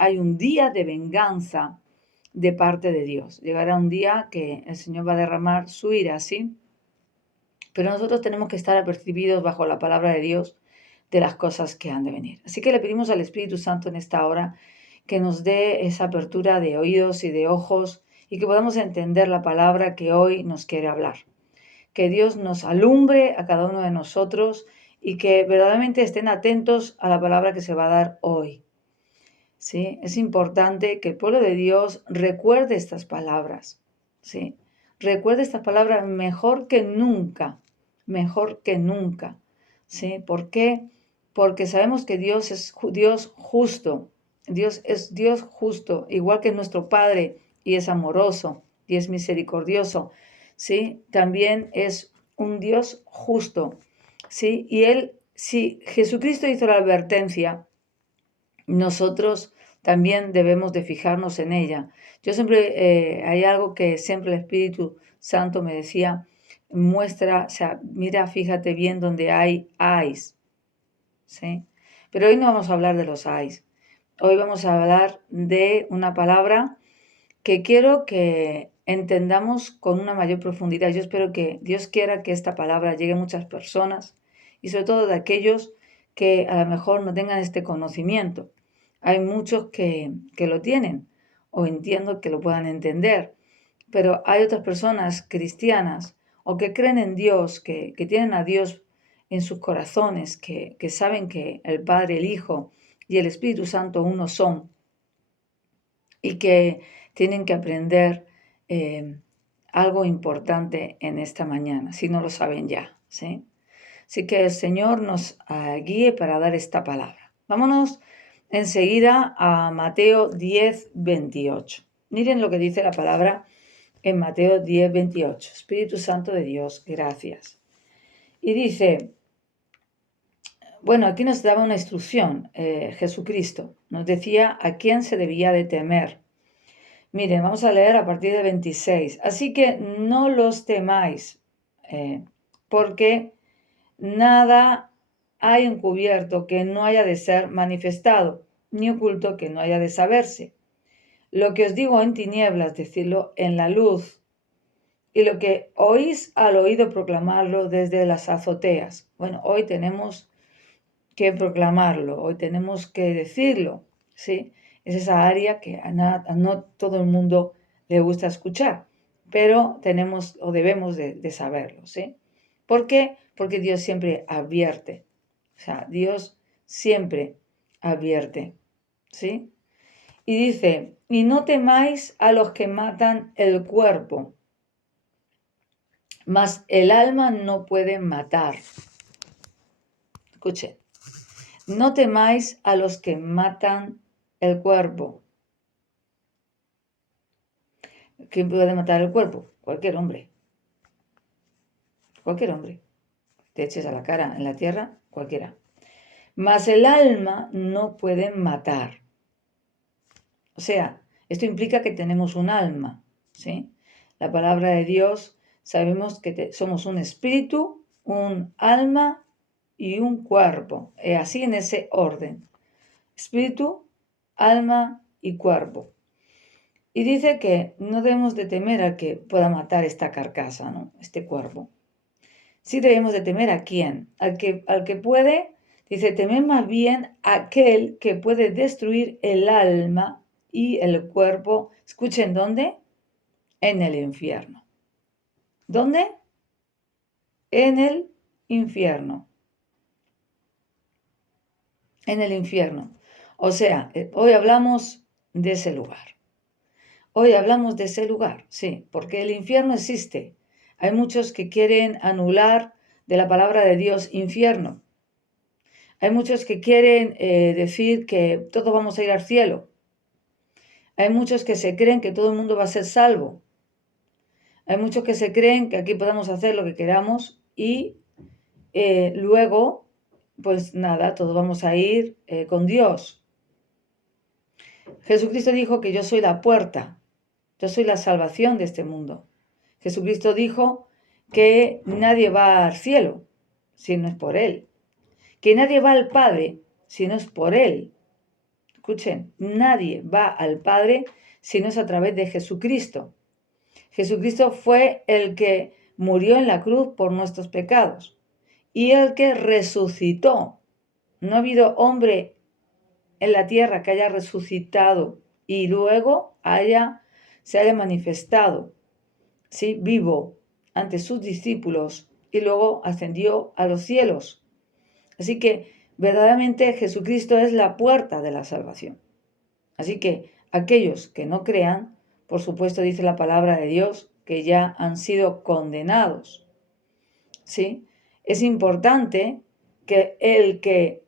hay un día de venganza de parte de Dios. Llegará un día que el Señor va a derramar su ira, ¿sí? Pero nosotros tenemos que estar apercibidos bajo la palabra de Dios de las cosas que han de venir. Así que le pedimos al Espíritu Santo en esta hora que nos dé esa apertura de oídos y de ojos y que podamos entender la palabra que hoy nos quiere hablar. Que Dios nos alumbre a cada uno de nosotros y que verdaderamente estén atentos a la palabra que se va a dar hoy. ¿Sí? Es importante que el pueblo de Dios recuerde estas palabras. ¿Sí? Recuerde estas palabras mejor que nunca. Mejor que nunca. ¿Sí? ¿Por qué? Porque sabemos que Dios es Dios justo. Dios es Dios justo, igual que nuestro Padre, y es amoroso, y es misericordioso. ¿Sí? También es un Dios justo. ¿Sí? Y si Jesucristo hizo la advertencia, nosotros también debemos de fijarnos en ella. Yo siempre, hay algo que siempre el Espíritu Santo me decía, muestra, o sea, mira, fíjate bien donde hay eyes, ¿sí? Pero hoy no vamos a hablar de los eyes. Hoy vamos a hablar de una palabra que quiero que entendamos con una mayor profundidad. Yo espero que Dios quiera que esta palabra llegue a muchas personas y sobre todo de aquellos que a lo mejor no tengan este conocimiento. Hay muchos que lo tienen o entiendo que lo puedan entender, pero hay otras personas cristianas o que creen en Dios, que tienen a Dios en sus corazones, que saben que el Padre, el Hijo y el Espíritu Santo uno son y que tienen que aprender algo importante en esta mañana, si no lo saben ya, ¿sí? Así que el Señor nos guíe para dar esta palabra. Vámonos enseguida a Mateo 10, 28. Miren lo que dice la palabra en Mateo 10, 28. Espíritu Santo de Dios, gracias. Y dice, bueno, aquí nos daba una instrucción, Jesucristo. Nos decía a quién se debía de temer. Miren, vamos a leer a partir de 26. Así que no los temáis, porque nada hay encubierto que no haya de ser manifestado, ni oculto que no haya de saberse. Lo que os digo en tinieblas, decidlo en la luz, y lo que oís al oído, proclamarlo desde las azoteas. Bueno, hoy tenemos que proclamarlo, hoy tenemos que decirlo, ¿sí? Es esa área que a no todo el mundo le gusta escuchar, pero tenemos o debemos de saberlo, ¿sí? ¿Por qué? Porque Dios siempre advierte, o sea, Dios siempre advierte, ¿sí? Y dice, y no temáis a los que matan el cuerpo, mas el alma no pueden matar. Escuchen. No temáis a los que matan el cuerpo. ¿Quién puede matar el cuerpo? Cualquier hombre. Cualquier hombre. Te eches a la cara en la tierra, cualquiera. Mas el alma no pueden matar. O sea, esto implica que tenemos un alma, ¿sí? La palabra de Dios, sabemos que somos un espíritu, un alma y un cuerpo. Así en ese orden. Espíritu, alma y cuerpo. Y dice que no debemos de temer a que pueda matar esta carcasa, ¿no? Este cuerpo. Sí debemos de temer a quién, al que puede, dice, temer más bien a aquel que puede destruir el alma y el cuerpo. Escuchen, ¿dónde? En el infierno. ¿Dónde? En el infierno. En el infierno. O sea, hoy hablamos de ese lugar. Hoy hablamos de ese lugar, sí, porque el infierno existe. Hay muchos que quieren anular de la palabra de Dios infierno. Hay muchos que quieren decir que todos vamos a ir al cielo. Hay muchos que se creen que todo el mundo va a ser salvo. Hay muchos que se creen que aquí podemos hacer lo que queramos y luego, pues nada, todos vamos a ir con Dios. Jesucristo dijo que yo soy la puerta. Yo soy la salvación de este mundo. Jesucristo dijo que nadie va al cielo si no es por Él. Que nadie va al Padre si no es por Él. escuchen, nadie va al Padre si no es a través de Jesucristo. Jesucristo fue el que murió en la cruz por nuestros pecados y el que resucitó. No ha habido hombre en la tierra que haya resucitado y luego se haya manifestado, ¿sí?, vivo ante sus discípulos y luego ascendió a los cielos. Así que verdaderamente Jesucristo es la puerta de la salvación. Así que aquellos que no crean, por supuesto dice la palabra de Dios, que ya han sido condenados. ¿Sí? Es importante que el que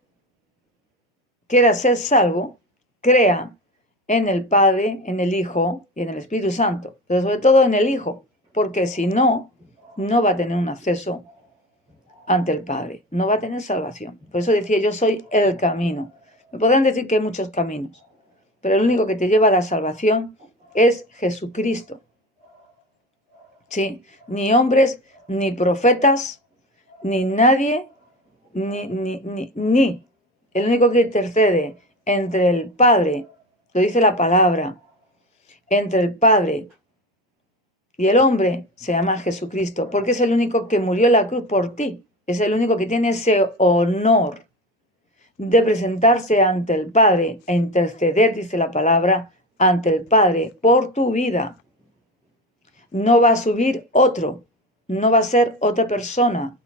quiera ser salvo, crea en el Padre, en el Hijo y en el Espíritu Santo, pero sobre todo en el Hijo, porque si no, no va a tener un acceso ante el Padre, no va a tener salvación. Por eso decía, yo soy el camino. Me podrán decir que hay muchos caminos, pero el único que te lleva a la salvación es Jesucristo. ¿Sí? Ni hombres, ni profetas, ni nadie, ni. El único que intercede entre el Padre, lo dice la palabra, entre el Padre y el hombre se llama Jesucristo, porque es el único que murió en la cruz por ti. Es el único que tiene ese honor de presentarse ante el Padre e interceder, dice la palabra, ante el Padre por tu vida. No va a subir otro, no va a ser otra persona.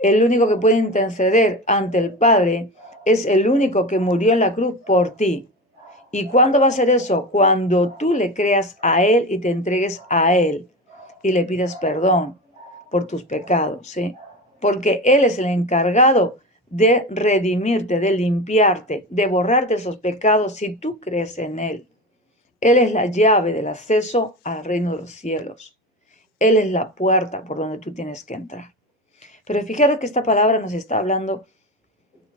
El único que puede interceder ante el Padre es el único que murió en la cruz por ti. ¿Y cuándo va a ser eso? Cuando tú le creas a Él y te entregues a Él y le pidas perdón por tus pecados, ¿sí? Porque Él es el encargado de redimirte, de limpiarte, de borrarte esos pecados si tú crees en Él. Él es la llave del acceso al reino de los cielos. Él es la puerta por donde tú tienes que entrar. Pero fijaros que esta palabra nos está hablando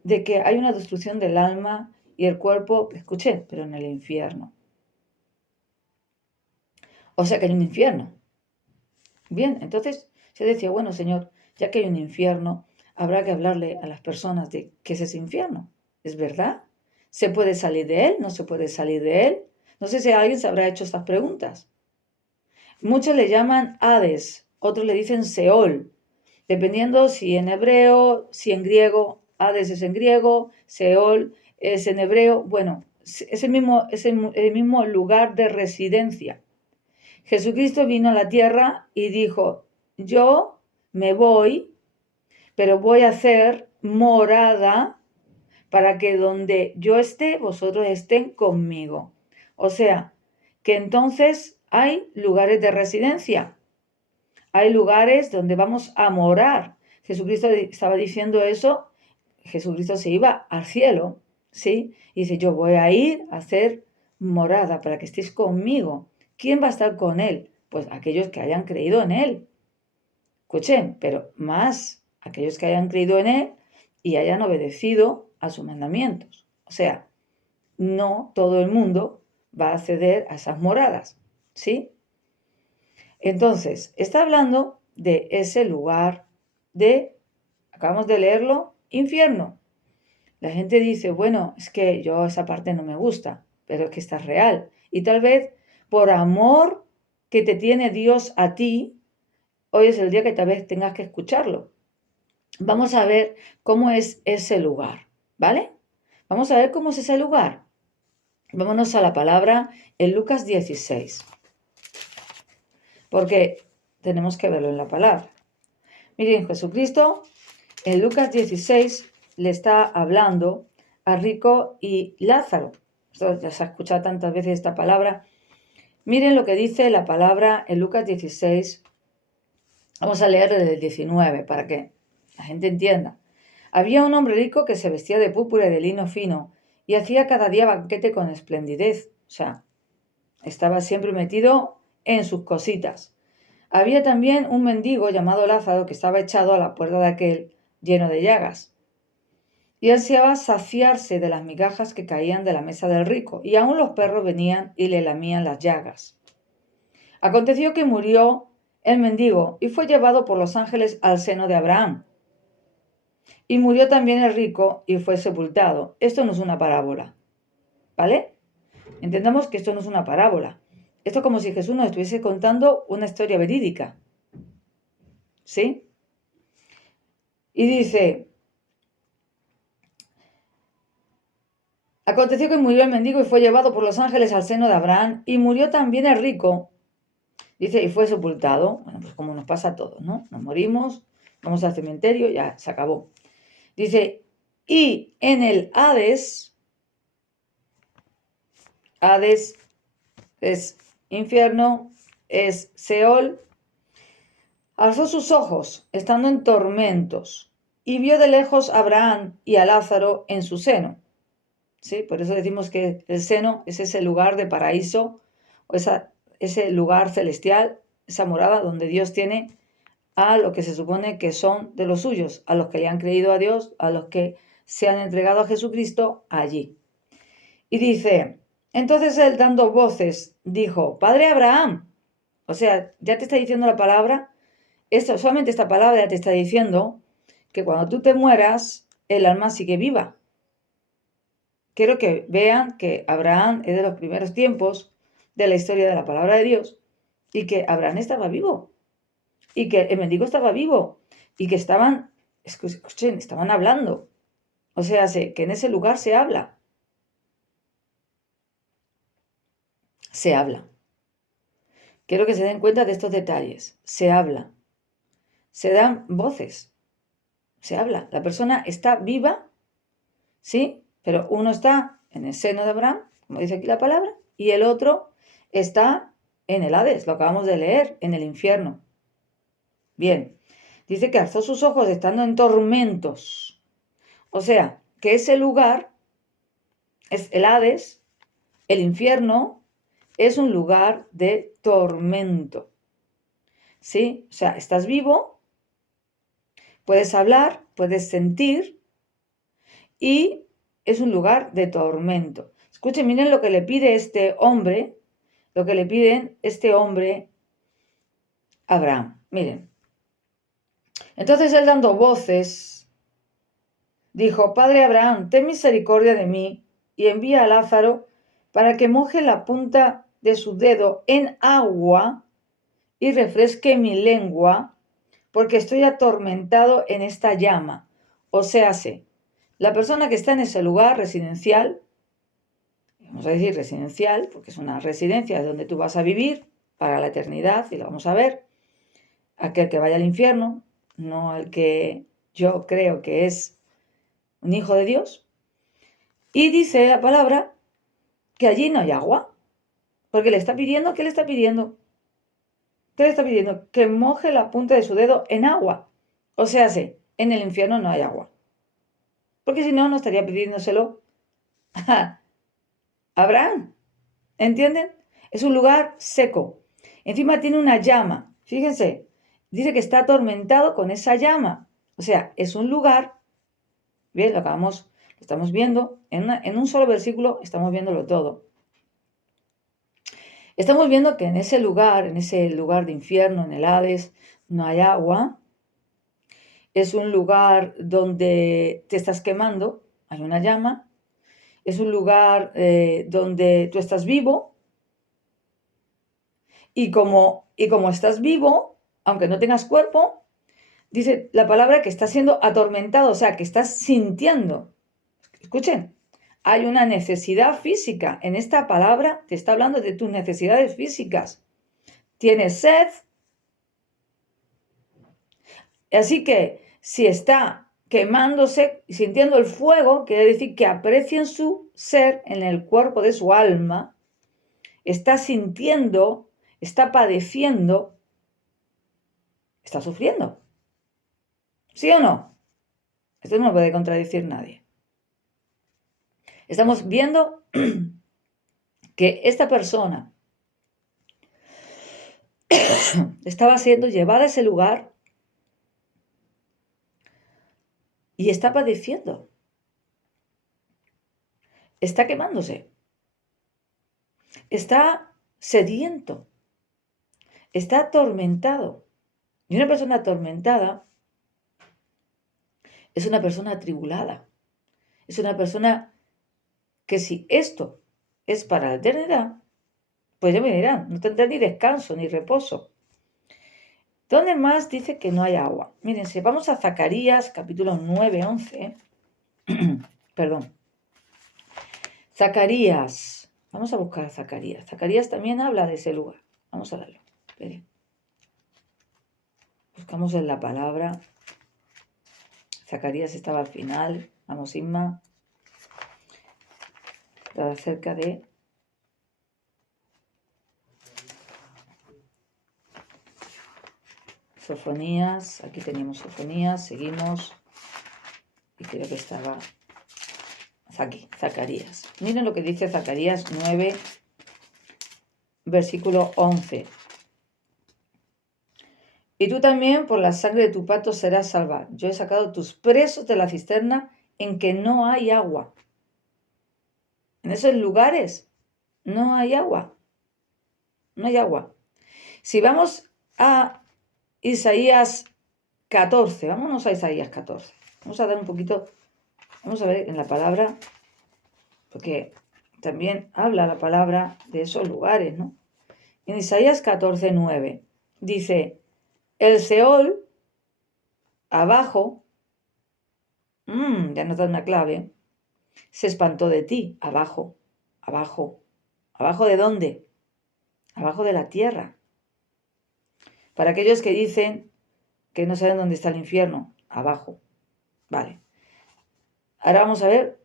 de que hay una destrucción del alma y el cuerpo, escuché, pero en el infierno. O sea que hay un infierno. Bien, entonces se decía, bueno, Señor, ya que hay un infierno, habrá que hablarle a las personas de qué es ese infierno. ¿Es verdad? ¿Se puede salir de él? ¿No se puede salir de él? No sé si alguien se habrá hecho estas preguntas. Muchos le llaman Hades, otros le dicen Seol, dependiendo si en hebreo, si en griego. Hades es en griego, Seol es en hebreo. Bueno, es el mismo lugar de residencia. Jesucristo vino a la tierra y dijo, yo me voy, pero voy a hacer morada para que donde yo esté, vosotros estén conmigo. O sea, que entonces hay lugares de residencia, hay lugares donde vamos a morar. Jesucristo estaba diciendo eso, Jesucristo se iba al cielo, ¿sí? Y dice, yo voy a ir a hacer morada para que estéis conmigo. ¿Quién va a estar con él? Pues aquellos que hayan creído en él. Escuchen, pero más aquellos que hayan creído en él y hayan obedecido a sus mandamientos. O sea, no todo el mundo va a acceder a esas moradas, ¿sí? Entonces, está hablando de ese lugar acabamos de leerlo, infierno. La gente dice, bueno, es que yo esa parte no me gusta, pero es que está real. Y tal vez por amor que te tiene Dios a ti, hoy es el día que tal vez tengas que escucharlo. Vamos a ver cómo es ese lugar, ¿vale? Vamos a ver cómo es ese lugar. Vámonos a la palabra en Lucas 16. Porque tenemos que verlo en la palabra. Miren, Jesucristo en Lucas 16 le está hablando a Rico y Lázaro. Esto ya se ha escuchado tantas veces esta palabra. Miren lo que dice la palabra en Lucas 16. Vamos a leer desde el 19 para que la gente entienda. Había un hombre rico que se vestía de púrpura y de lino fino y hacía cada día banquete con esplendidez. O sea, estaba siempre metido en sus cositas. Había también un mendigo llamado Lázaro que estaba echado a la puerta de aquel, lleno de llagas. Y ansiaba saciarse de las migajas que caían de la mesa del rico, y aún los perros venían y le lamían las llagas. Aconteció que murió el mendigo y fue llevado por los ángeles al seno de Abraham. Y murió también el rico y fue sepultado. Esto no es una parábola. ¿vale? Entendamos que esto no es una parábola. Esto es como si Jesús nos estuviese contando una historia verídica, ¿sí? Y dice, aconteció que murió el mendigo y fue llevado por los ángeles al seno de Abraham, y murió también el rico, dice, y fue sepultado. Bueno, pues como nos pasa a todos, ¿no? Nos morimos, vamos al cementerio, ya se acabó. Dice, y en el Hades es infierno, es Seol, alzó sus ojos, estando en tormentos, y vio de lejos a Abraham y a Lázaro en su seno. ¿Sí? Por eso decimos que el seno es ese lugar de paraíso, o ese lugar celestial, esa morada donde Dios tiene a los que se supone que son de los suyos, a los que le han creído a Dios, a los que se han entregado a Jesucristo allí. Y dice, entonces él dando voces dijo, Padre Abraham, o sea, ya te está diciendo la palabra, solamente esta palabra ya te está diciendo que cuando tú te mueras, el alma sigue viva. Quiero que vean que Abraham es de los primeros tiempos de la historia de la palabra de Dios y que Abraham estaba vivo y que el mendigo estaba vivo y que escuchen, estaban hablando. O sea, que en ese lugar se habla. Se habla. Quiero que se den cuenta de estos detalles. Se habla. Se dan voces. Se habla. La persona está viva, ¿sí? Pero uno está en el seno de Abraham, como dice aquí la palabra, y el otro está en el Hades, lo acabamos de leer, en el infierno. Bien, dice que alzó sus ojos estando en tormentos. O sea, que ese lugar es el Hades, el infierno, es un lugar de tormento. ¿Sí? O sea, estás vivo, puedes hablar, puedes sentir y es un lugar de tormento. Escuchen, miren lo que le pide este hombre, lo que le piden este hombre a Abraham. Miren. Entonces él dando voces, dijo, Padre Abraham, ten misericordia de mí y envía a Lázaro para que moje la punta de su dedo en agua y refresque mi lengua, porque estoy atormentado en esta llama. O sea, la persona que está en ese lugar residencial, vamos a decir residencial, porque es una residencia donde tú vas a vivir para la eternidad, y lo vamos a ver, aquel que vaya al infierno, no el que yo creo que es un hijo de Dios. Y dice la palabra que allí no hay agua, porque le está pidiendo, ¿qué le está pidiendo? ¿Qué le está pidiendo? Que moje la punta de su dedo en agua. O sea, en el infierno no hay agua. Porque si no, no estaría pidiéndoselo a Abraham. ¿Entienden? Es un lugar seco. Encima tiene una llama. Fíjense, dice que está atormentado con esa llama. O sea, es un lugar, bien, lo estamos viendo, en un solo versículo estamos viéndolo todo. Estamos viendo que en ese lugar de infierno, en el Hades, no hay agua. Es un lugar donde te estás quemando, hay una llama. Es un lugar donde tú estás vivo. Y como estás vivo, aunque no tengas cuerpo, dice la palabra que estás siendo atormentado, o sea, que estás sintiendo. Escuchen, hay una necesidad física. En esta palabra te está hablando de tus necesidades físicas. Tienes sed. Así que si está quemándose, sintiendo el fuego, quiere decir que aprecia en su ser, en el cuerpo de su alma, está sintiendo, está padeciendo, está sufriendo. ¿Sí o no? Esto no lo puede contradecir nadie. Estamos viendo que esta persona estaba siendo llevada a ese lugar y está padeciendo. Está quemándose. Está sediento. Está atormentado. Y una persona atormentada es una persona atribulada. Es una persona que si esto es para la eternidad, pues ya me dirán, no tendrá ni descanso ni reposo. ¿Dónde más dice que no hay agua? Miren, si vamos a Zacarías, capítulo 9, 11, perdón, Zacarías, vamos a buscar a Zacarías. Zacarías también habla de ese lugar. Vamos a darlo. Esperen. Buscamos en la palabra. Zacarías estaba al final. Vamos, Inma. Estaba cerca de... Sofonías. Aquí teníamos Sofonías. Seguimos. Y creo que estaba aquí, Zacarías. Miren lo que dice Zacarías 9, versículo 11. Y tú también por la sangre de tu pacto serás salva. Yo he sacado tus presos de la cisterna en que no hay agua. En esos lugares no hay agua. No hay agua. Si vamos a Isaías 14, vámonos a Isaías 14. Vamos a dar un poquito, vamos a ver en la palabra, porque también habla la palabra de esos lugares, ¿no? En Isaías 14, 9, dice, el Seol, abajo, ya nos da una clave, se espantó de ti, abajo, abajo. ¿Abajo de dónde? Abajo de la tierra. Para aquellos que dicen que no saben dónde está el infierno, abajo. Vale. Ahora vamos a ver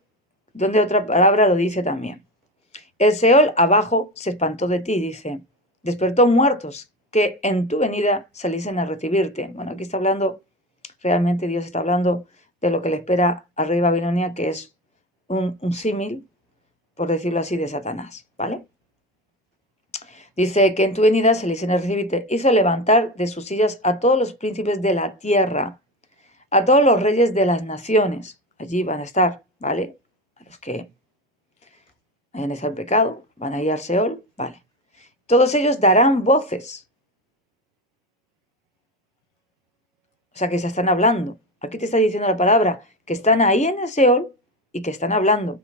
dónde otra palabra lo dice también. El Seol abajo se espantó de ti, dice. Despertó muertos que en tu venida saliesen a recibirte. Bueno, aquí está hablando, realmente Dios está hablando de lo que le espera al rey Babilonia, que es un símil, por decirlo así, de Satanás, ¿vale? Dice que en tu venida saliesen a recibirte. Hizo levantar de sus sillas a todos los príncipes de la tierra, a todos los reyes de las naciones. Allí van a estar, ¿vale? A los que hayan estado en pecado, van a ir al Seol, ¿vale? Todos ellos darán voces. O sea, que se están hablando. Aquí te está diciendo la palabra que están ahí en el Seol y que están hablando.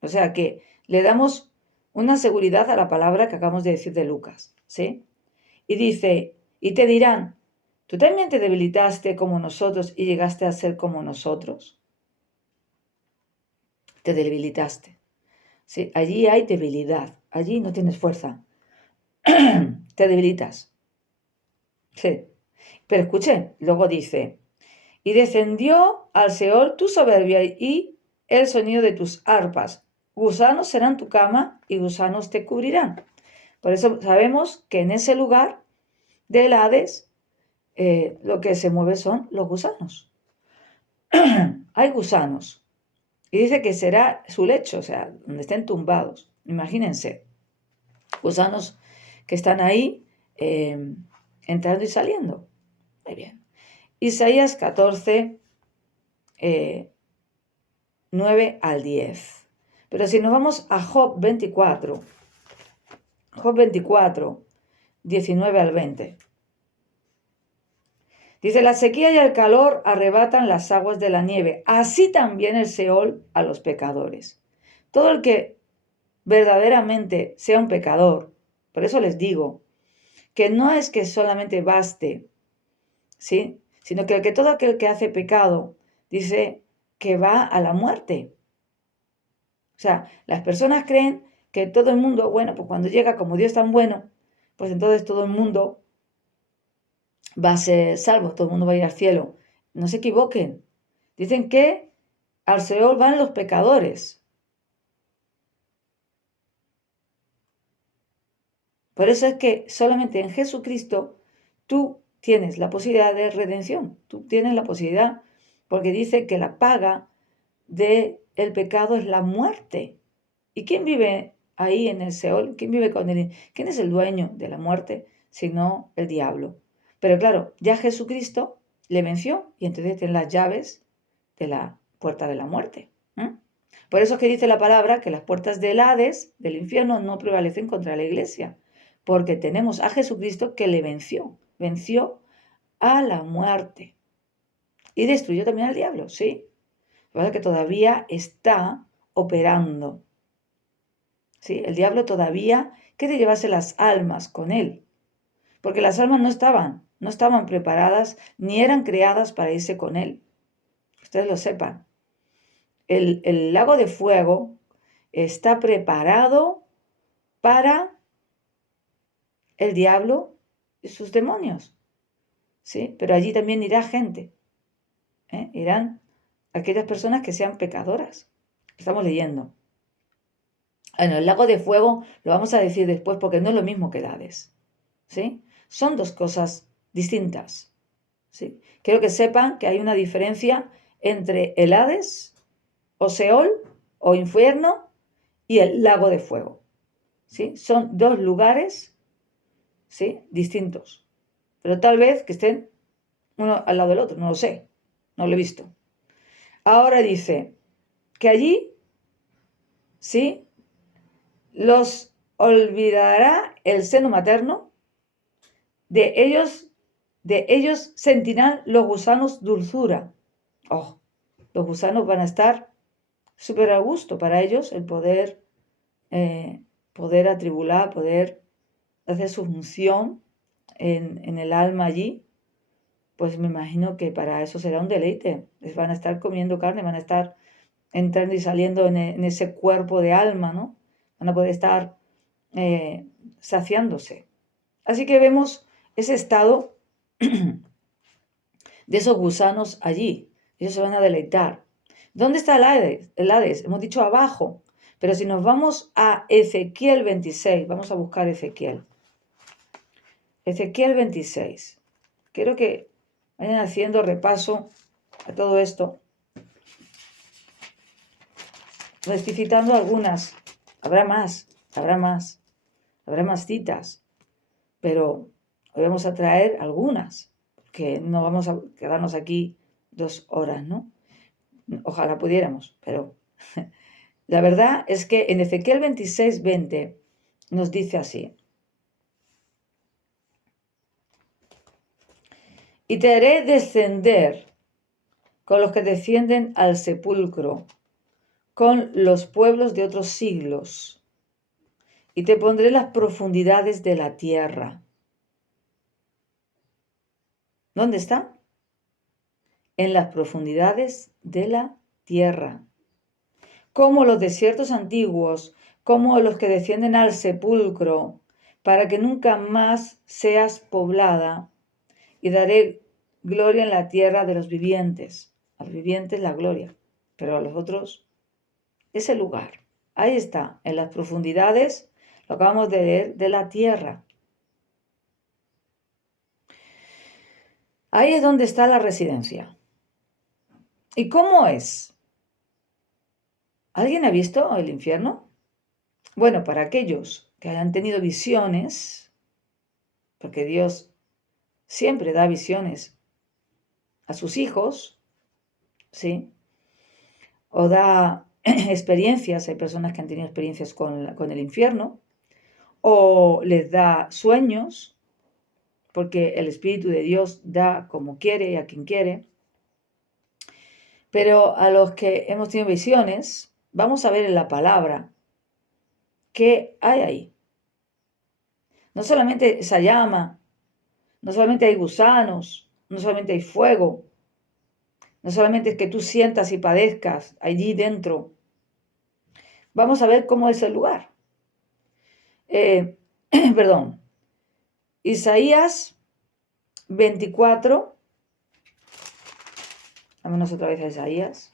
O sea, que le damos una seguridad a la palabra que acabamos de decir de Lucas, ¿sí? Y dice, y te dirán, ¿tú también te debilitaste como nosotros y llegaste a ser como nosotros? Te debilitaste. ¿Sí? Allí hay debilidad. Allí no tienes fuerza. Te debilitas. Sí. Pero escuche, luego dice, y descendió al Seol tu soberbia y el sonido de tus arpas. Gusanos serán tu cama y gusanos te cubrirán. Por eso sabemos que en ese lugar del Hades lo que se mueve son los gusanos. Hay gusanos. Y dice que será su lecho, o sea, donde estén tumbados. Imagínense, gusanos que están ahí entrando y saliendo. Muy bien. Isaías 14, 9 al 10. Pero si nos vamos a Job 24, 19 al 20. Dice, la sequía y el calor arrebatan las aguas de la nieve, así también el Seol a los pecadores. Todo el que verdaderamente sea un pecador, por eso les digo, que no es que solamente baste, ¿sí? Sino que todo aquel que hace pecado, dice que va a la muerte. O sea, las personas creen que todo el mundo, bueno, pues cuando llega como Dios tan bueno, pues entonces todo el mundo va a ser salvo, todo el mundo va a ir al cielo. No se equivoquen. Dicen que al Seol van los pecadores. Por eso es que solamente en Jesucristo tú tienes la posibilidad de redención. Tú tienes la posibilidad, porque dice que la paga del pecado es la muerte. ¿Y quién vive ahí en el Seol? ¿Quién vive con él? ¿Quién es el dueño de la muerte? Sino el diablo. Pero claro, ya Jesucristo le venció y entonces tiene las llaves de la puerta de la muerte. Por eso es que dice la palabra que las puertas del Hades, del infierno, no prevalecen contra la iglesia, porque tenemos a Jesucristo que le venció a la muerte y destruyó también al diablo, ¿sí? Lo que todavía está operando, ¿sí? El diablo todavía quiere llevarse las almas con él, porque las almas no estaban preparadas ni eran creadas para irse con él. Ustedes lo sepan. El lago de fuego está preparado para el diablo y sus demonios, ¿sí? Pero allí también irá gente, irán aquellas personas que sean pecadoras. Estamos leyendo. Bueno, el lago de fuego lo vamos a decir después porque no es lo mismo que el Hades, ¿sí? Son dos cosas distintas, ¿sí? Quiero que sepan que hay una diferencia entre el Hades o Seol o infierno y el lago de fuego, ¿sí? Son dos lugares, ¿sí? Distintos, pero tal vez que estén uno al lado del otro, no lo sé, no lo he visto. Ahora dice que allí, ¿sí? Los olvidará el seno materno, de ellos sentirán los gusanos dulzura. Oh, los gusanos van a estar súper a gusto para ellos el poder atribular, poder hacer su función en el alma allí. Pues me imagino que para eso será un deleite. Les van a estar comiendo carne, van a estar entrando y saliendo en ese cuerpo de alma, ¿no? Van a poder estar saciándose. Así que vemos ese estado de esos gusanos allí. Ellos se van a deleitar. ¿Dónde está el Hades? El Hades, hemos dicho abajo. Pero si nos vamos a Ezequiel 26, vamos a buscar Ezequiel. Ezequiel 26. Quiero que vayan haciendo repaso a todo esto, recitando algunas. Habrá más citas, pero hoy vamos a traer algunas, porque no vamos a quedarnos aquí 2 horas, ¿no? Ojalá pudiéramos, pero la verdad es que en Ezequiel 26:20 nos dice así: y te haré descender con los que descienden al sepulcro, con los pueblos de otros siglos, y te pondré en las profundidades de la tierra. ¿Dónde está? En las profundidades de la tierra. Como los desiertos antiguos, como los que descienden al sepulcro, para que nunca más seas poblada, y daré gloria en la tierra de los vivientes. A los vivientes la gloria, pero a los otros ese lugar. Ahí está, en las profundidades, lo acabamos de leer, de la tierra. Ahí es donde está la residencia. ¿Y cómo es? ¿Alguien ha visto el infierno? Bueno, para aquellos que hayan tenido visiones, porque Dios siempre da visiones a sus hijos, ¿sí? O da experiencias, hay personas que han tenido experiencias con el infierno, o les da sueños, porque el Espíritu de Dios da como quiere y a quien quiere. Pero a los que hemos tenido visiones, vamos a ver en la palabra qué hay ahí. No solamente esa llama, no solamente hay gusanos, no solamente hay fuego, no solamente es que tú sientas y padezcas allí dentro. Vamos a ver cómo es el lugar. Perdón. Isaías 24. Vámonos otra vez a Isaías.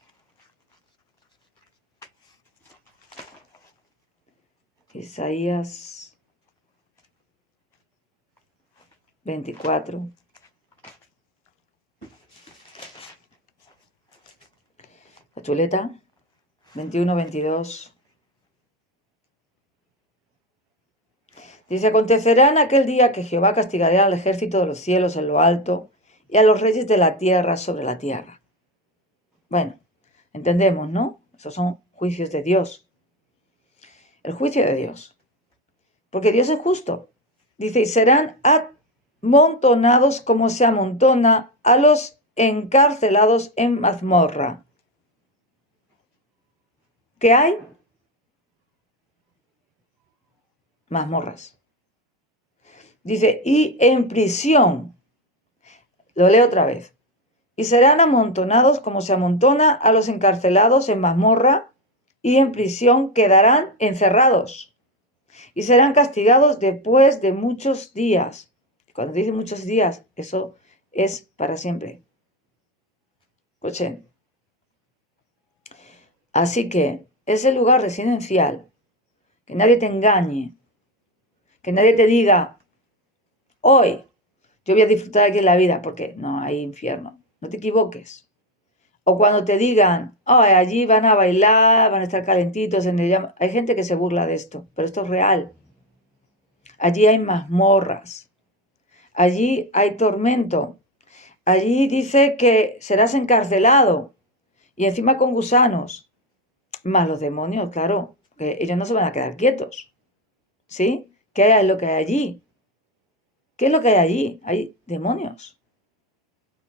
Isaías 24. La chuleta. 21, 22. Dice: acontecerá en aquel día que Jehová castigará al ejército de los cielos en lo alto y a los reyes de la tierra sobre la tierra. Bueno, entendemos, ¿no? Esos son juicios de Dios. El juicio de Dios. Porque Dios es justo. Dice: y serán amontonados como se amontona a los encarcelados en mazmorra. ¿Qué hay? mazmorras. Dice, y en prisión. Lo leo otra vez. Y serán amontonados como se amontona a los encarcelados en mazmorra, y en prisión quedarán encerrados. Y serán castigados después de muchos días. Cuando dice muchos días, eso es para siempre. Escuchen. Así que ese lugar residencial, que nadie te engañe, que nadie te diga, hoy yo voy a disfrutar aquí en la vida, porque no hay infierno. No te equivoques. O cuando te digan, oh, allí van a bailar, van a estar calentitos en el llama. Hay gente que se burla de esto, pero esto es real. Allí hay mazmorras. Allí hay tormento. Allí dice que serás encarcelado y encima con gusanos. Más los demonios, claro, que ellos no se van a quedar quietos. ¿Sí? ¿Qué es lo que hay allí? ¿Qué es lo que hay allí? Hay demonios.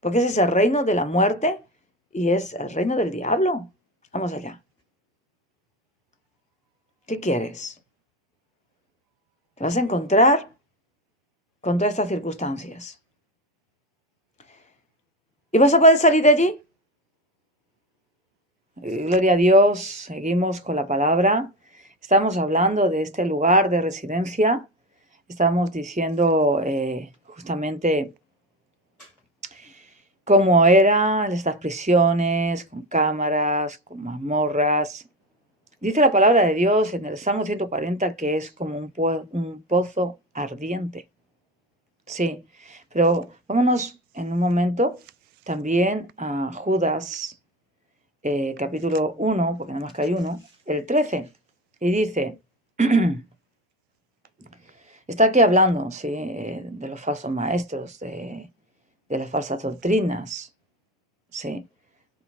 Porque ese es el reino de la muerte y es el reino del diablo. Vamos allá. ¿Qué quieres? Te vas a encontrar con todas estas circunstancias. ¿Y vas a poder salir de allí? Gloria a Dios, seguimos con la palabra. Estamos hablando de este lugar de residencia. Estamos diciendo justamente cómo eran estas prisiones, con cámaras, con mazmorras. Dice la palabra de Dios en el Salmo 140 que es como un pozo ardiente. Sí, pero vámonos en un momento también a Judas, capítulo 1, porque nada más que hay uno, el 13, y dice, está aquí hablando, ¿sí? De los falsos maestros, de las falsas doctrinas, ¿sí?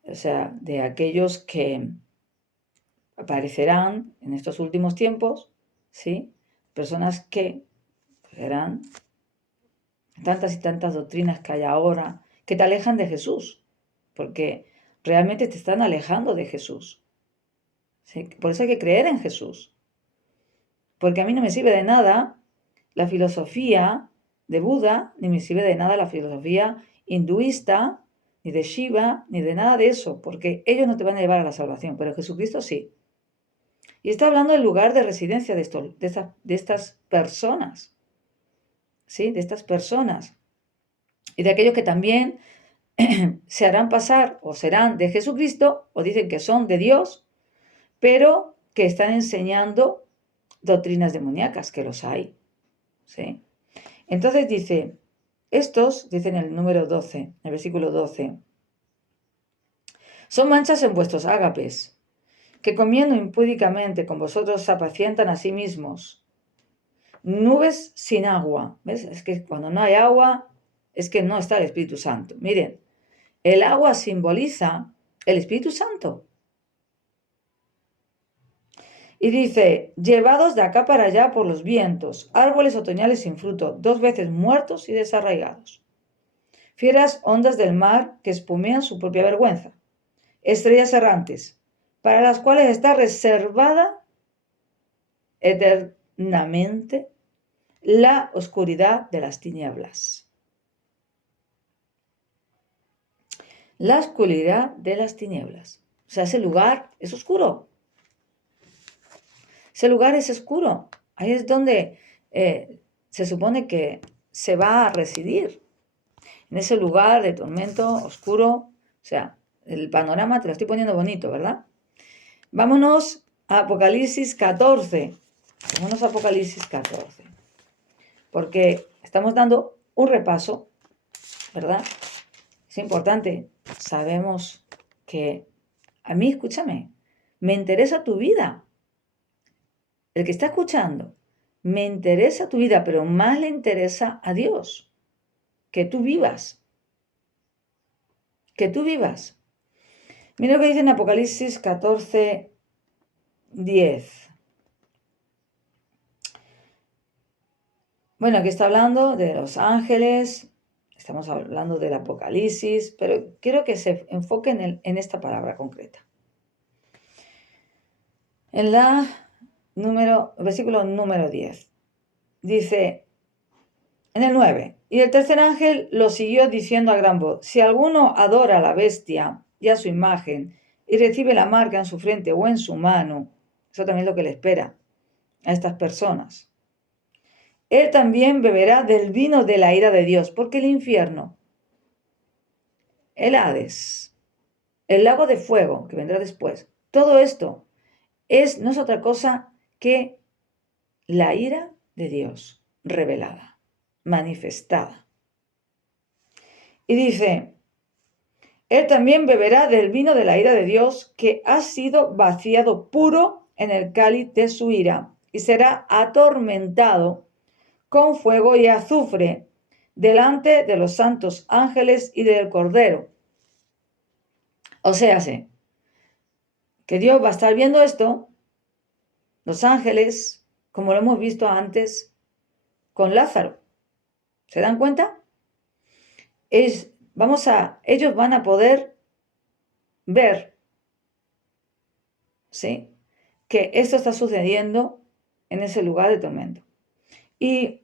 O sea, de aquellos que aparecerán en estos últimos tiempos, ¿sí? Personas que serán tantas y tantas doctrinas que hay ahora que te alejan de Jesús, porque realmente te están alejando de Jesús. ¿Sí? Por eso hay que creer en Jesús. Porque a mí no me sirve de nada la filosofía de Buda, ni me sirve de nada la filosofía hinduista, ni de Shiva, ni de nada de eso, porque ellos no te van a llevar a la salvación, pero Jesucristo sí. Y está hablando del lugar de residencia de estas personas, ¿sí? De estas personas. Y de aquellos que también se harán pasar o serán de Jesucristo, o dicen que son de Dios, pero que están enseñando doctrinas demoníacas, que los hay. ¿Sí? Entonces dice, estos, dice en el número 12, en el versículo 12, son manchas en vuestros ágapes, que comiendo impúdicamente con vosotros se apacientan a sí mismos. Nubes sin agua. ¿Ves? Es que cuando no hay agua, es que no está el Espíritu Santo. Miren, el agua simboliza el Espíritu Santo. Y dice, llevados de acá para allá por los vientos, árboles otoñales sin fruto, 2 veces muertos y desarraigados. Fieras ondas del mar que espumean su propia vergüenza. Estrellas errantes, para las cuales está reservada eternamente la oscuridad de las tinieblas. La oscuridad de las tinieblas. O sea, ese lugar es oscuro. Ese lugar es oscuro. Ahí es donde se supone que se va a residir. En ese lugar de tormento oscuro. O sea, el panorama te lo estoy poniendo bonito, ¿verdad? Vámonos a Apocalipsis 14. Vámonos a Apocalipsis 14. Porque estamos dando un repaso, ¿verdad? Es importante. Sabemos que a mí, escúchame, me interesa tu vida. El que está escuchando, me interesa tu vida, pero más le interesa a Dios. Que tú vivas. Que tú vivas. Mira lo que dice en Apocalipsis 14, 10. Bueno, aquí está hablando de los ángeles, estamos hablando del Apocalipsis, pero quiero que se enfoquen en esta palabra concreta. En versículo número 10. dice en el 9, y el tercer ángel lo siguió diciendo a gran voz, si alguno adora a la bestia y a su imagen y recibe la marca en su frente o en su mano, eso también es lo que le espera a estas personas. Él también beberá del vino de la ira de Dios, porque el infierno, el Hades, el lago de fuego que vendrá después, todo esto no es otra cosa que la ira de Dios revelada, manifestada. Y dice, él también beberá del vino de la ira de Dios que ha sido vaciado puro en el cáliz de su ira y será atormentado con fuego y azufre delante de los santos ángeles y del Cordero. O sea, que Dios va a estar viendo esto, los ángeles, como lo hemos visto antes con Lázaro. ¿Se dan cuenta? Ellos van a poder ver, ¿sí?, que esto está sucediendo en ese lugar de tormento. Y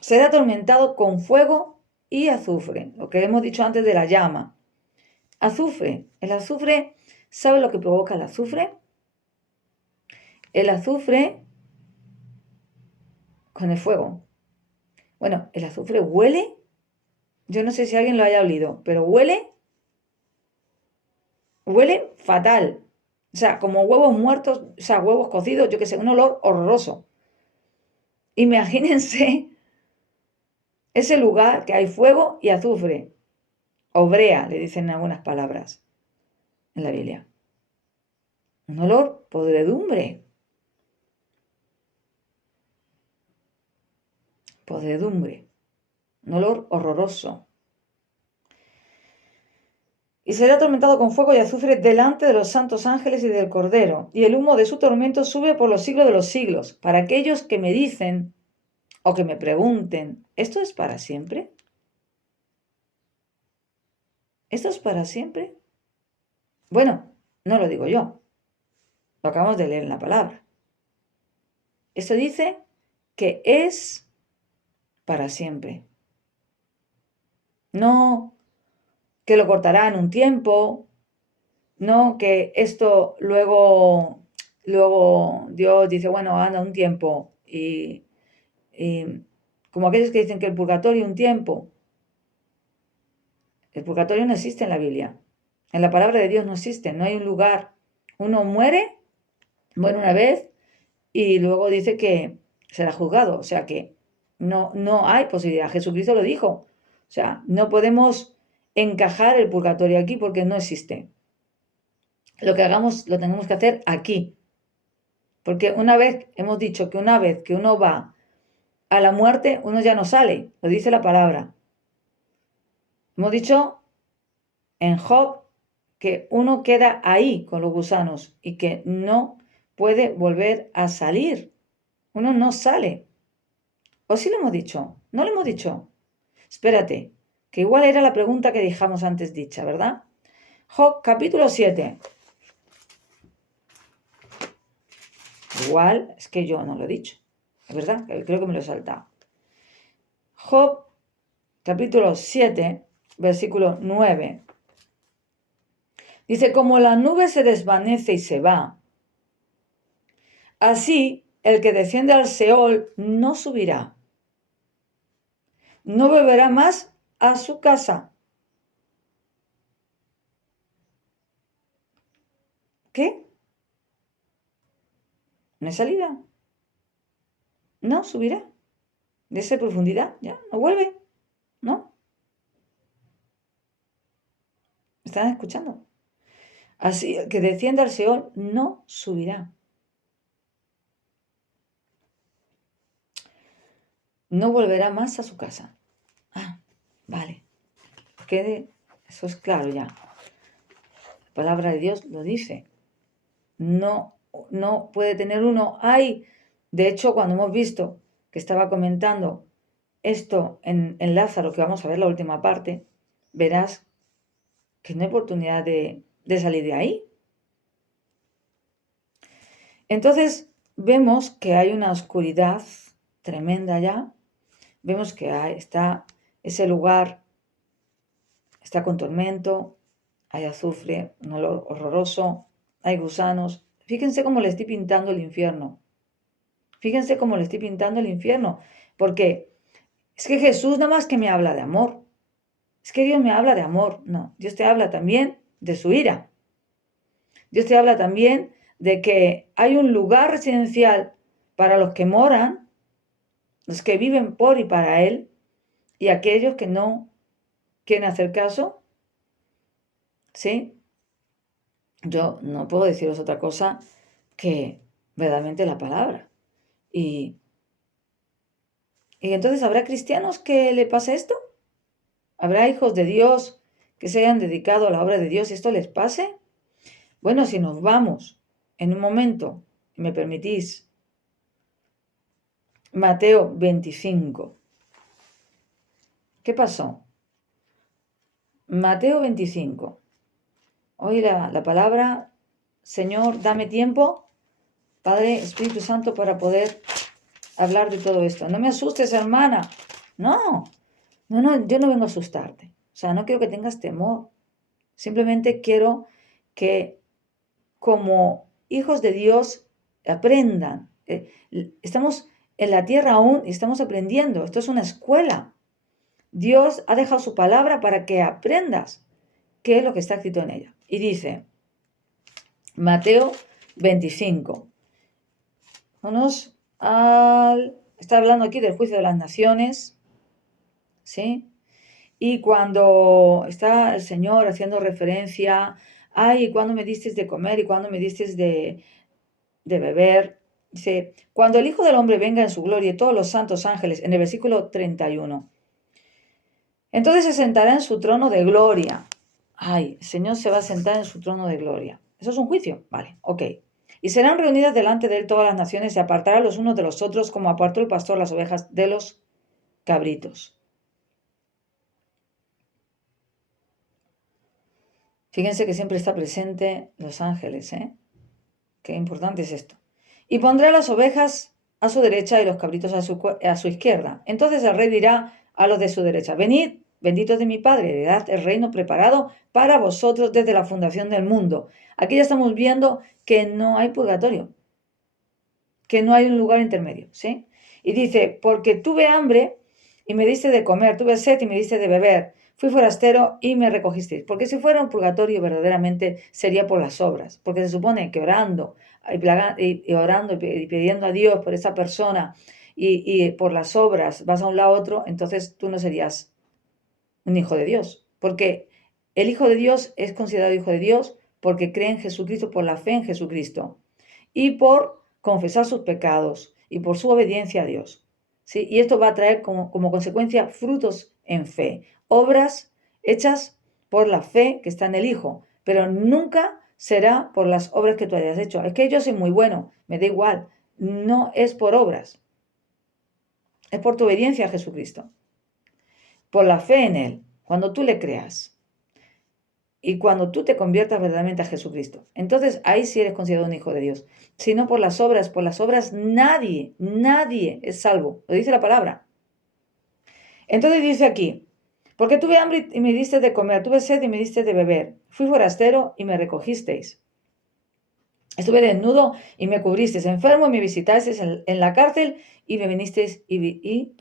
será atormentado con fuego y azufre, lo que hemos dicho antes de la llama. Azufre. El azufre, ¿sabe lo que provoca el azufre? El azufre con el fuego. Bueno, el azufre huele. Yo no sé si alguien lo haya olido, pero huele fatal. O sea, como huevos muertos, o sea, huevos cocidos, yo qué sé, un olor horroroso. Imagínense ese lugar que hay fuego y azufre. O brea, le dicen en algunas palabras en la Biblia. Un olor podredumbre. Podredumbre. Un olor horroroso. Y será atormentado con fuego y azufre delante de los santos ángeles y del Cordero, y el humo de su tormento sube por los siglos de los siglos. Para aquellos que me dicen o que me pregunten, ¿esto es para siempre? ¿Esto es para siempre? Bueno, no lo digo yo, lo acabamos de leer en la palabra. Esto dice que es para siempre. No que lo cortarán un tiempo, no que esto luego Dios dice, bueno, anda un tiempo y como aquellos que dicen que el purgatorio un tiempo. El purgatorio no existe en la Biblia. En la palabra de Dios no existe, no hay un lugar. Uno muere una vez y luego dice que será juzgado. O sea que no hay posibilidad. Jesucristo lo dijo. O sea, no podemos encajar el purgatorio aquí porque no existe. Lo que hagamos lo tenemos que hacer aquí. Porque una vez, hemos dicho que una vez que uno va a la muerte, uno ya no sale. Lo dice la palabra. Hemos dicho en Job que uno queda ahí con los gusanos y que no puede volver a salir. Uno no sale. ¿O sí lo hemos dicho? ¿No lo hemos dicho? Espérate, que igual era la pregunta que dejamos antes dicha, ¿verdad? Job capítulo 7. Igual es que yo no lo he dicho, es verdad, creo que me lo he saltado. Job capítulo 7, versículo 9. Dice, como la nube se desvanece y se va, así el que desciende al Seol no subirá, no volverá más a su casa. ¿Qué? ¿No hay salida? No subirá. De esa profundidad, ya, no vuelve, ¿no? ¿Están escuchando? Así el que desciende al Seol no subirá. No volverá más a su casa. Ah, vale. Eso es claro ya. La palabra de Dios lo dice. No puede tener uno. De hecho, cuando hemos visto que estaba comentando esto en Lázaro, que vamos a ver la última parte, verás que no hay oportunidad de salir de ahí. Entonces, vemos que hay una oscuridad tremenda ya. Vemos que está ese lugar, está con tormento, hay azufre, un olor horroroso, hay gusanos. Fíjense cómo le estoy pintando el infierno. Fíjense cómo le estoy pintando el infierno. Porque es que Jesús nada más que me habla de amor. Es que Dios me habla de amor. No, Dios te habla también de su ira. Dios te habla también de que hay un lugar residencial para los que moran, los que viven por y para Él, y aquellos que no quieren hacer caso, ¿sí? Yo no puedo deciros otra cosa que verdaderamente la palabra. Y entonces, ¿habrá cristianos que le pase esto? ¿Habrá hijos de Dios que se hayan dedicado a la obra de Dios y esto les pase? Bueno, si nos vamos en un momento, me permitís, Mateo 25. ¿Qué pasó? Mateo 25. Hoy la palabra, Señor, dame tiempo, Padre, Espíritu Santo, para poder hablar de todo esto. No me asustes, hermana. No, yo no vengo a asustarte. O sea, no quiero que tengas temor. Simplemente quiero que como hijos de Dios aprendan. Estamos en la tierra aún y estamos aprendiendo. Esto es una escuela. Dios ha dejado su palabra para que aprendas qué es lo que está escrito en ella. Y dice, Mateo 25. Está hablando aquí del juicio de las naciones, ¿sí? Y cuando está el Señor haciendo referencia, ay, ¿cuándo me disteis de comer y cuándo me disteis de beber? Dice, cuando el Hijo del Hombre venga en su gloria y todos los santos ángeles, en el versículo 31. Entonces se sentará en su trono de gloria. Ay, el Señor se va a sentar en su trono de gloria. ¿Eso es un juicio? Vale, ok. Y serán reunidas delante de él todas las naciones y apartará los unos de los otros como apartó el pastor las ovejas de los cabritos. Fíjense que siempre está presente los ángeles, ¿eh? Qué importante es esto. Y pondrá las ovejas a su derecha y los cabritos a su izquierda. Entonces el rey dirá a los de su derecha, venid, benditos de mi Padre, heredad el reino preparado para vosotros desde la fundación del mundo. Aquí ya estamos viendo que no hay purgatorio, que no hay un lugar intermedio, ¿sí? Y dice, porque tuve hambre y me diste de comer, tuve sed y me diste de beber, fui forastero y me recogisteis. Porque si fuera un purgatorio verdaderamente sería por las obras, porque se supone que orando y pidiendo a Dios por esa persona y por las obras vas a un lado a otro, entonces tú no serías un hijo de Dios, porque el hijo de Dios es considerado hijo de Dios porque cree en Jesucristo por la fe en Jesucristo y por confesar sus pecados y por su obediencia a Dios. ¿Sí? Y esto va a traer como consecuencia frutos en fe, obras hechas por la fe que está en el Hijo, pero nunca será por las obras que tú hayas hecho. Es que yo soy muy bueno, me da igual. No es por obras, es por tu obediencia a Jesucristo, por la fe en Él, cuando tú le creas. Y cuando tú te conviertas verdaderamente a Jesucristo, entonces ahí sí eres considerado un hijo de Dios. Si no por las obras nadie es salvo. Lo dice la palabra. Entonces dice aquí, porque tuve hambre y me diste de comer, tuve sed y me diste de beber, fui forastero y me recogisteis. Estuve desnudo y me cubristeis, enfermo y me visitasteis en la cárcel y me vinisteis y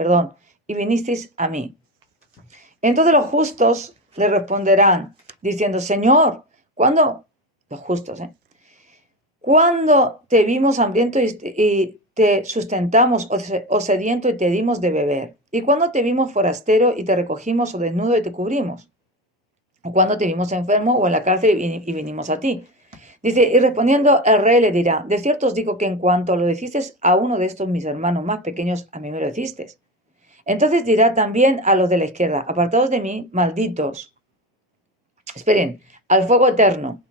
vinisteis a mí. Entonces los justos le responderán, diciendo, Señor, ¿cuándo? Los justos, ¿cuándo te vimos hambriento y te sustentamos o sediento y te dimos de beber? ¿Y cuándo te vimos forastero y te recogimos o desnudo y te cubrimos? ¿O cuándo te vimos enfermo o en la cárcel y vinimos a ti? Dice, y respondiendo el rey le dirá, de cierto os digo que en cuanto lo hicisteis a uno de estos mis hermanos más pequeños, a mí me lo hicisteis. Entonces dirá también a los de la izquierda, apartados de mí, malditos. Esperen, al fuego eterno.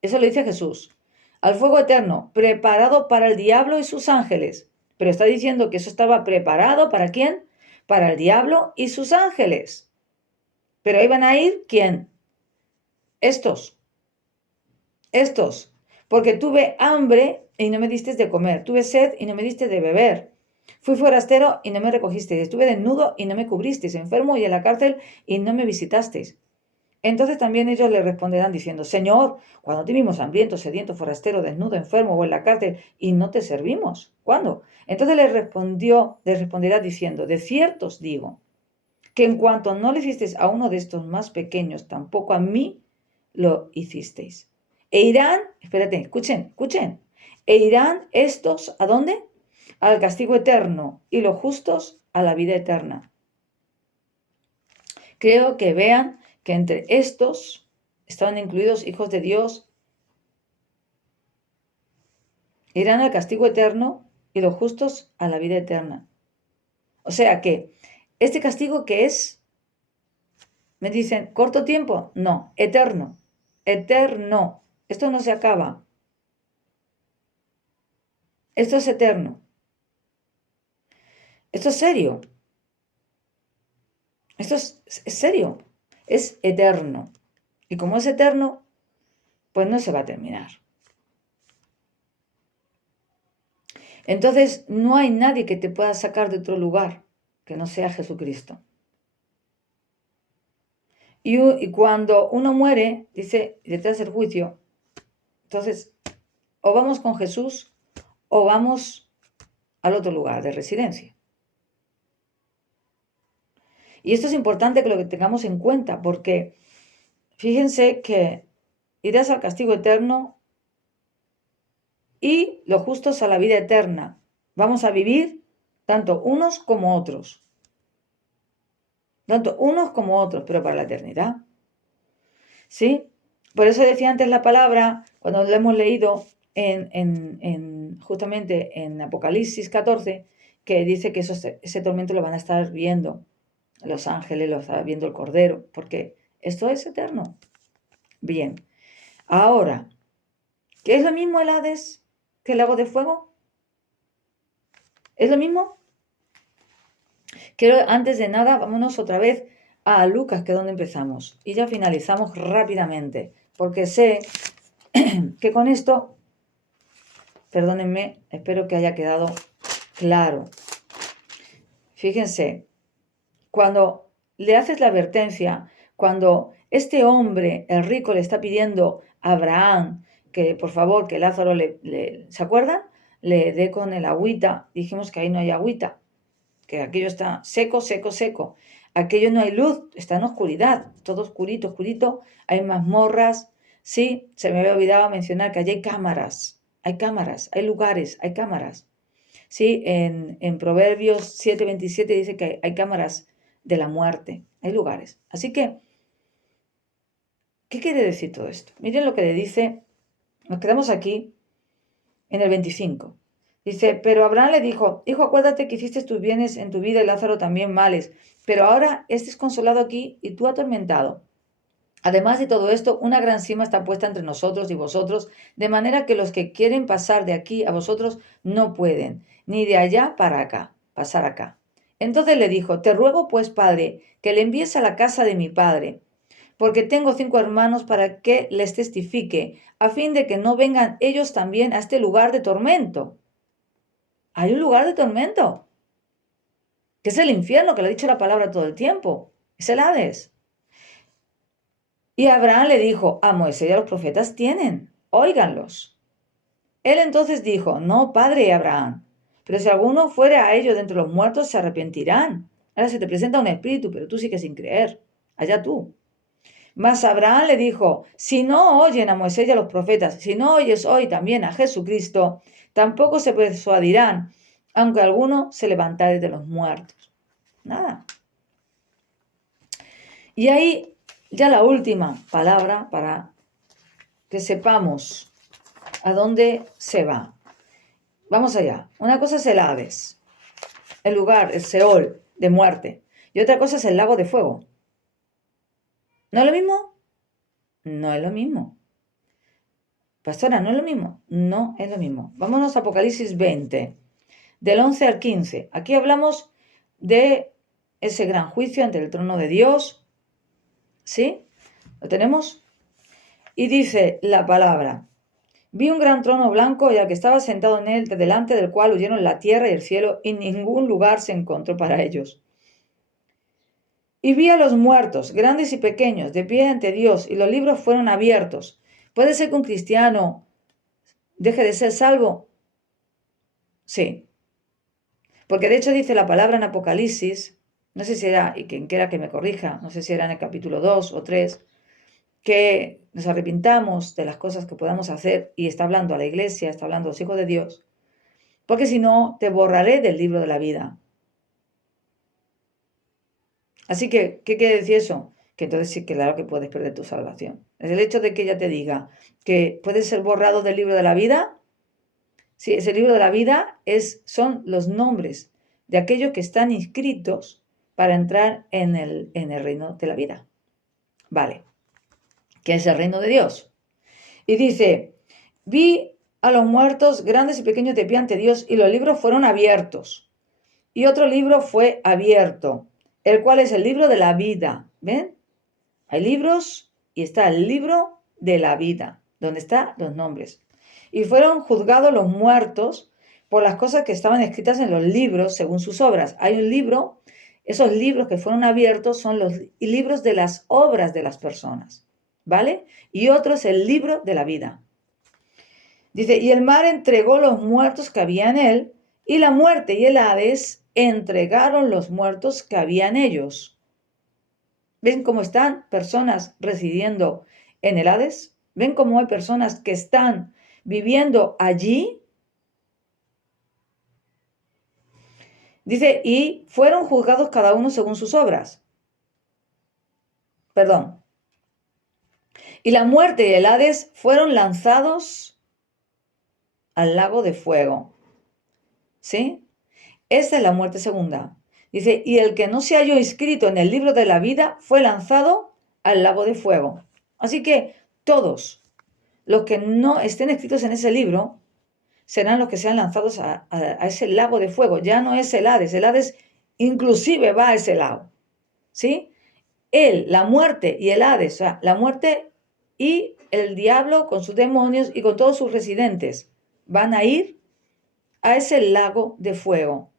Eso lo dice Jesús. Al fuego eterno, preparado para el diablo y sus ángeles. Pero está diciendo que eso estaba preparado ¿para quién? Para el diablo y sus ángeles. Pero ahí van a ir, ¿quién? Estos. Porque tuve hambre y no me diste de comer. Tuve sed y no me diste de beber. Fui forastero y no me recogisteis. Estuve desnudo y no me cubristeis. Enfermo y en la cárcel y no me visitasteis. Entonces también ellos le responderán diciendo: Señor, cuando te vimos hambriento, sediento, forastero, desnudo, enfermo o en la cárcel y no te servimos. ¿Cuándo? Entonces les responderá diciendo: de cierto os digo, que en cuanto no le hicisteis a uno de estos más pequeños, tampoco a mí lo hicisteis. E irán, espérate, escuchen, e irán estos, ¿a dónde? Al castigo eterno, y los justos a la vida eterna. Creo que vean que entre estos estaban incluidos hijos de Dios. Irán al castigo eterno y los justos a la vida eterna. O sea que, ¿este castigo qué es? Me dicen, ¿corto tiempo? No, eterno. Eterno. Esto no se acaba. Esto es eterno. Esto es serio. Esto es serio. Es eterno. Y como es eterno, pues no se va a terminar. Entonces, no hay nadie que te pueda sacar de otro lugar que no sea Jesucristo. Y cuando uno muere, dice, detrás del juicio, entonces, o vamos con Jesús o vamos al otro lugar de residencia. Y esto es importante que lo que tengamos en cuenta, porque fíjense que irás al castigo eterno y los justos a la vida eterna. Vamos a vivir tanto unos como otros. Tanto unos como otros, pero para la eternidad. ¿Sí? Por eso decía antes la palabra, cuando lo hemos leído justamente en Apocalipsis 14, que dice que ese tormento lo van a estar viendo los ángeles, lo está viendo el Cordero, porque esto es eterno. Bien, ahora, ¿qué es lo mismo el Hades que el lago de fuego? ¿Es lo mismo? Quiero, antes de nada, vámonos otra vez a Lucas, que es donde empezamos. Y ya finalizamos rápidamente, porque sé que con esto, perdónenme, espero que haya quedado claro. Fíjense, cuando le haces la advertencia, cuando este hombre, el rico, le está pidiendo a Abraham que por favor, que Lázaro ¿se acuerdan? Le dé con el agüita. Dijimos que ahí no hay agüita, que aquello está seco, seco, seco. Aquello no hay luz, está en oscuridad, todo oscurito, oscurito. Hay mazmorras. Sí, se me había olvidado mencionar que allí hay cámaras, hay lugares, hay cámaras. Sí, en Proverbios 7:27 dice que hay cámaras de la muerte, hay lugares. Así que, ¿qué quiere decir todo esto? Miren lo que le dice, nos quedamos aquí en el 25. Dice, pero Abraham le dijo: hijo, acuérdate que hiciste tus bienes en tu vida y Lázaro también males, pero ahora este es consolado aquí y tú atormentado. Además de todo esto, una gran sima está puesta entre nosotros y vosotros, de manera que los que quieren pasar de aquí a vosotros no pueden, ni de allá para acá, pasar acá. Entonces le dijo: te ruego pues, padre, que le envíes a la casa de mi padre, porque tengo 5 hermanos, para que les testifique, a fin de que no vengan ellos también a este lugar de tormento. Hay un lugar de tormento, que es el infierno, que le ha dicho la palabra todo el tiempo. Es el Hades. Y Abraham le dijo: a Moisés y a los profetas tienen, óiganlos. Él entonces dijo: no, padre Abraham, pero si alguno fuere a ellos de entre los muertos, se arrepentirán. Ahora se te presenta un espíritu, pero tú sigues sin creer. Allá tú. Mas Abraham le dijo: si no oyen a Moisés y a los profetas, si no oyes hoy también a Jesucristo, tampoco se persuadirán, aunque alguno se levantare de los muertos. Nada. Y ahí ya la última palabra para que sepamos a dónde se va. Vamos allá. Una cosa es el Hades, el lugar, el Seol de muerte. Y otra cosa es el lago de fuego. ¿No es lo mismo? No es lo mismo. Pastora, ¿no es lo mismo? No es lo mismo. Vámonos a Apocalipsis 20, del 11 al 15. Aquí hablamos de ese gran juicio ante el trono de Dios. ¿Sí? ¿Lo tenemos? Y dice la palabra: Vi un gran trono blanco y al que estaba sentado en él, de delante del cual huyeron la tierra y el cielo, y ningún lugar se encontró para ellos. Y vi a los muertos, grandes y pequeños, de pie ante Dios, y los libros fueron abiertos. ¿Puede ser que un cristiano deje de ser salvo? Sí. Porque de hecho dice la palabra en Apocalipsis, no sé si era, y quien quiera que me corrija, no sé si era en el capítulo 2 o 3, que nos arrepintamos de las cosas que podamos hacer, y está hablando a la iglesia, está hablando a los hijos de Dios, porque si no, te borraré del libro de la vida. Así que, ¿qué quiere decir eso? Que entonces sí, claro que puedes perder tu salvación. Es el hecho de que ella te diga que puedes ser borrado del libro de la vida. Sí, ese libro de la vida son los nombres de aquellos que están inscritos para entrar en el reino de la vida. Vale, que es el reino de Dios. Y dice, vi a los muertos grandes y pequeños de pie ante Dios, y los libros fueron abiertos. Y otro libro fue abierto, el cual es el libro de la vida. ¿Ven? Hay libros y está el libro de la vida, donde están los nombres. Y fueron juzgados los muertos por las cosas que estaban escritas en los libros según sus obras. Hay un libro, esos libros que fueron abiertos son los libros de las obras de las personas, ¿vale? Y otro es el libro de la vida. Dice, y el mar entregó los muertos que había en él, y la muerte y el Hades entregaron los muertos que había en ellos. ¿Ven cómo están personas residiendo en el Hades? ¿Ven cómo hay personas que están viviendo allí? Dice, y fueron juzgados cada uno según sus obras. Perdón. Y la muerte y el Hades fueron lanzados al lago de fuego. ¿Sí? Esta es la muerte segunda. Dice, y el que no se halló inscrito en el libro de la vida fue lanzado al lago de fuego. Así que todos los que no estén escritos en ese libro serán los que sean lanzados a ese lago de fuego. Ya no es el Hades inclusive va a ese lago. ¿Sí? La muerte y el Hades, o sea, la muerte y el diablo con sus demonios y con todos sus residentes van a ir a ese lago de fuego.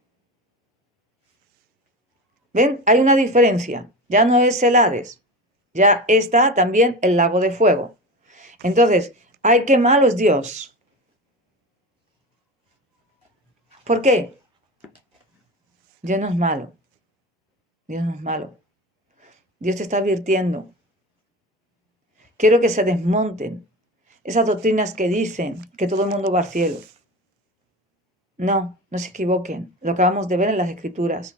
¿Ven? Hay una diferencia. Ya no es el Hades. Ya está también el lago de fuego. Entonces, ¡ay, qué malo es Dios! ¿Por qué? Dios no es malo. Dios no es malo. Dios te está advirtiendo. Quiero que se desmonten esas doctrinas que dicen que todo el mundo va al cielo. No, no se equivoquen. Lo acabamos de ver en las Escrituras.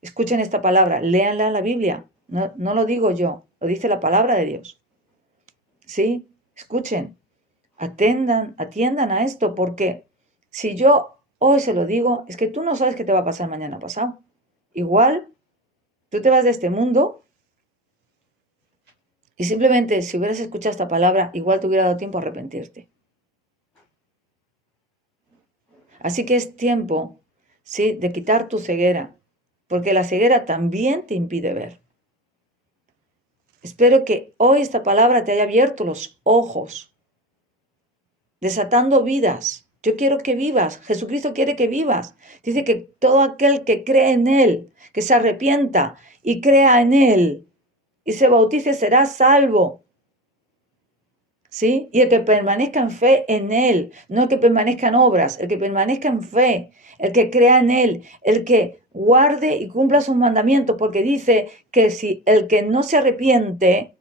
Escuchen esta palabra, léanla en la Biblia. No lo digo yo, lo dice la palabra de Dios. ¿Sí? Escuchen, atiendan a esto, porque si yo hoy se lo digo, es que tú no sabes qué te va a pasar mañana pasado. Igual, tú te vas de este mundo y simplemente si hubieras escuchado esta palabra, igual te hubiera dado tiempo a arrepentirte. Así que es tiempo, sí, de quitar tu ceguera, porque la ceguera también te impide ver. Espero que hoy esta palabra te haya abierto los ojos, desatando vidas. Yo quiero que vivas. Jesucristo quiere que vivas. Dice que todo aquel que cree en Él, que se arrepienta y crea en Él y se bautice será salvo. ¿Sí? Y el que permanezca en fe en Él, no el que permanezca en obras, el que permanezca en fe, el que crea en Él, el que guarde y cumpla sus mandamientos, porque dice que si el que no se arrepiente,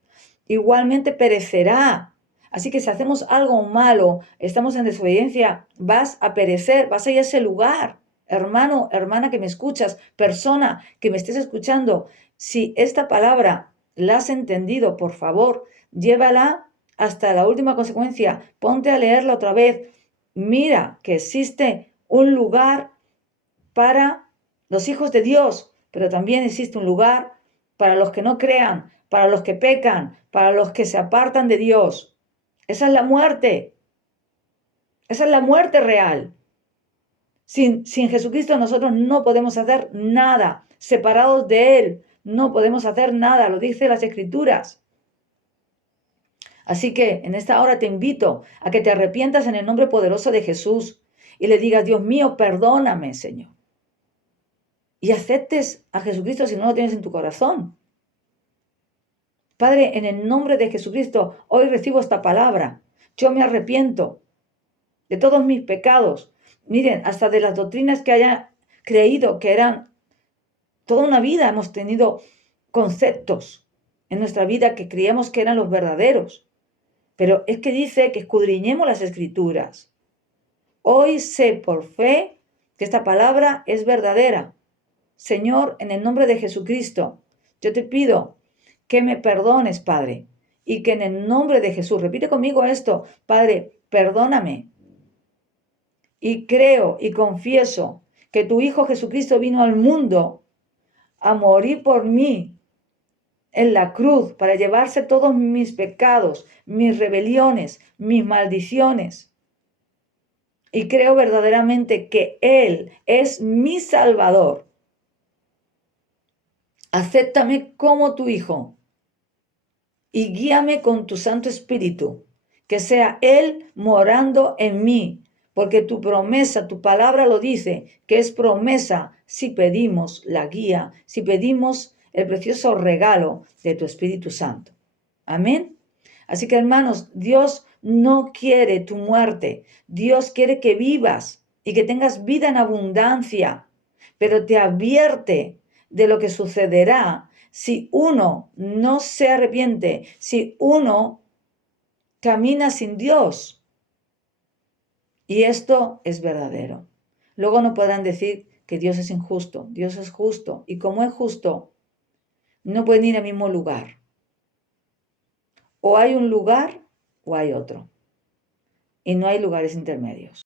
igualmente perecerá. Así que si hacemos algo malo, estamos en desobediencia, vas a perecer, vas a ir a ese lugar. Hermano, hermana que me escuchas, persona que me estés escuchando, si esta palabra la has entendido, por favor, llévala hasta la última consecuencia, ponte a leerla otra vez. Mira que existe un lugar para los hijos de Dios, pero también existe un lugar para los que no crean, para los que pecan, para los que se apartan de Dios. Esa es la muerte. Esa es la muerte real. Sin Jesucristo nosotros no podemos hacer nada. Separados de Él, no podemos hacer nada. Lo dice las Escrituras. Así que en esta hora te invito a que te arrepientas en el nombre poderoso de Jesús y le digas, Dios mío, perdóname, Señor. Y aceptes a Jesucristo si no lo tienes en tu corazón. Padre, en el nombre de Jesucristo, hoy recibo esta palabra. Yo me arrepiento de todos mis pecados. Miren, hasta de las doctrinas que haya creído que eran toda una vida, hemos tenido conceptos en nuestra vida que creíamos que eran los verdaderos. Pero es que dice que escudriñemos las escrituras. Hoy sé por fe que esta palabra es verdadera. Señor, en el nombre de Jesucristo, yo te pido que me perdones, Padre, y que en el nombre de Jesús, repite conmigo esto, Padre, perdóname. Y creo y confieso que tu Hijo Jesucristo vino al mundo a morir por mí en la cruz para llevarse todos mis pecados, mis rebeliones, mis maldiciones. Y creo verdaderamente que Él es mi Salvador. Acéptame como tu Hijo y guíame con tu Santo Espíritu, que sea Él morando en mí, porque tu promesa, tu palabra lo dice, que es promesa si pedimos la guía, si pedimos el precioso regalo de tu Espíritu Santo. Amén. Así que hermanos, Dios no quiere tu muerte, Dios quiere que vivas y que tengas vida en abundancia, pero te advierte de lo que sucederá si uno no se arrepiente, si uno camina sin Dios. Y esto es verdadero. Luego no podrán decir que Dios es injusto. Dios es justo. Y como es justo, no pueden ir al mismo lugar. O hay un lugar o hay otro. Y no hay lugares intermedios.